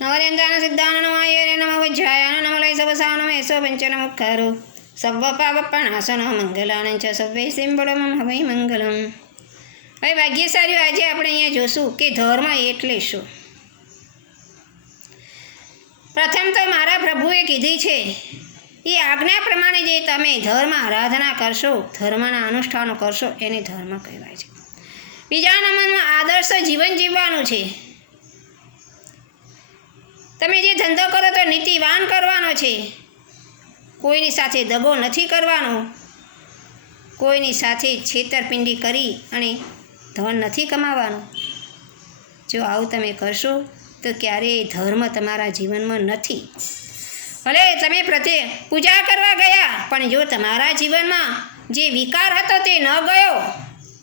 નવરેન્દ્રાન સિદ્ધાનમાય નમ నమ નમલય నమలై એસો પંચન મુખારો సవ్వ પાવપણાસન મંગલાન ચ સવ્વે સિંબળમ હવૈ મંગલમ હવે ભાગ્યશાળીઓ આજે આપણે અહીંયા જોશું કે ધર્મ એટલે શું? પ્રથમ તો મારા પ્રભુએ કીધી છે, એ આજ્ઞા પ્રમાણે જે તમે ધર્મ આરાધના કરશો, ધર્મના અનુષ્ઠાનો કરશો, એને ધર્મ કહેવાય છે. બીજા નંબરમાં, આદર્શ જીવન જીવવાનું છે. તમે જે ધંધો કરો તો નીતિવાન કરવાનો છે. કોઈની સાથે દગો નથી કરવાનો. કોઈની સાથે છેતરપિંડી કરી અને ધન નથી કમાવાનું. જો આવું તમે કરશો, તો ક્યારેય ધર્મ તમારા જીવનમાં નથી. ભલે તમે પ્રત્યે પૂજા કરવા ગયા, પણ જો તમારા જીવનમાં જે વિકાર હતો તે ન ગયો,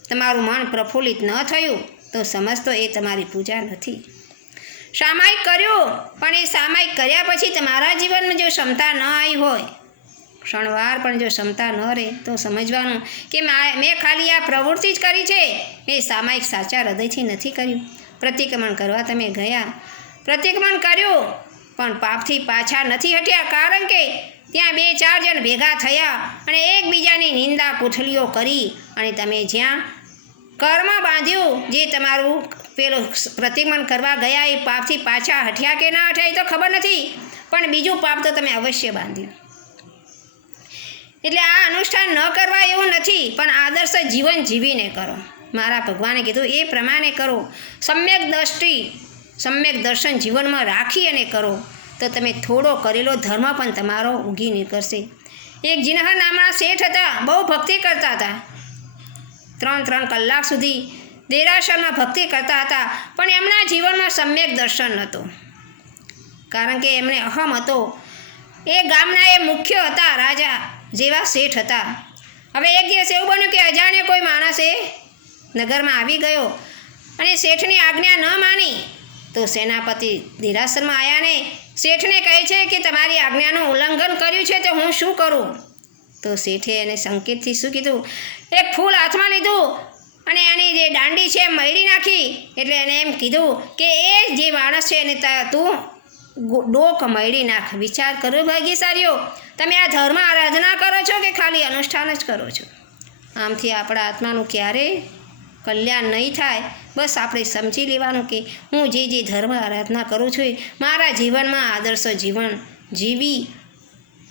તમારું મન પ્રફુલ્લિત ન થયું, તો સમજતો એ તમારી પૂજા નથી. સામાયિક કર્યું, પણ એ સામાયિક કર્યા પછી તમારા જીવનમાં જો ક્ષમતા ન આવી હોય, ક્ષણવાર પણ જો ક્ષમતા ન રહે, તો સમજવાનું કે મા- ખાલી આ પ્રવૃત્તિ જ કરી છે. મેં સામાયિક સાચા હૃદયથી નથી કર્યું. પ્રતિક્રમણ કરવા તમે ગયા. પ્રતિક્રમણ કર્યું, પણ પાપથી પાછા નથી હટ્યા, કારણ કે ત્યાં બે ચાર જણ ભેગા થયા અને એકબીજાની નિંદા, પૂથલીઓ કરી અને તમે જ્યાં કર્મ બાંધ્યું, જે તમારું પેલું પ્રતિમન કરવા ગયા એ પાપથી પાછા હઠ્યા કે ના હઠ્યા એ તો ખબર નથી, પણ બીજું પાપ તો તમે અવશ્ય બાંધ્યું. એટલે આ અનુષ્ઠાન ન કરવા એવું નથી, પણ આદર્શ જીવન જીવીને કરો. મારા ભગવાને કીધું, એ પ્રમાણે કરો. સમ્યક દ્રષ્ટિ, સમ્યક દર્શન જીવનમાં રાખી અને કરો. તો તમે થોડો કરેલો ધર્મ પણ તમારો ઉગી નીકળશે. એક જીનહર નામના શેઠ હતા, બહુ ભક્તિ કરતા હતા. ત્રણ ત્રણ કલાક સુધી દેરાસરમાં ભક્તિ કરતા હતા, પણ એમના જીવનમાં સમ્યક દર્શન નહોતું. કારણ કે એમને અહમ હતો. એ ગામના એ મુખ્ય હતા રાજા જેવા શેઠ હતા. હવે એક દિવસ એવું બન્યું કે અજાણ્યો કોઈ માણસ નગરમાં આવી ગયો અને શેઠની આજ્ઞા ન માની, તો સેનાપતિ દેરાસરમાં આવ્યા ને શેઠને કહે છે કે તમારી આજ્ઞાનું ઉલ્લંઘન કર્યું છે, તો હું શું કરું? તો શેઠે એને સંકેતથી શું કીધું? એક ફૂલ હાથમાં લીધું અને એની જે દાંડી છે મળી નાખી. એટલે એને એમ કીધું કે એ જે માણસ છે એને તું ડોક મળી નાખ. વિચાર કરો ભાગ્યશાળીઓ, તમે આ ધર્મ આરાધના કરો છો કે ખાલી અનુષ્ઠાન જ કરો છો? આમથી આપણા આત્માનું ક્યારેય કલ્યાણ નહીં થાય. બસ આપણે સમજી લેવાનું કે હું જે જે ધર્મ આરાધના કરું છું મારા જીવનમાં આદર્શ જીવન જીવી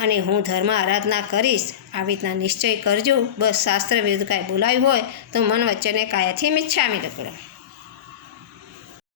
અને હું ધર્મ આરાધના કરીશ, આવી રીતના નિશ્ચય કરજો. બસ શાસ્ત્ર વિરુદ્ધ કાંઈ બોલાયું હોય તો મન વચ્ચેને કાયાથી મિચ્છામી લકડો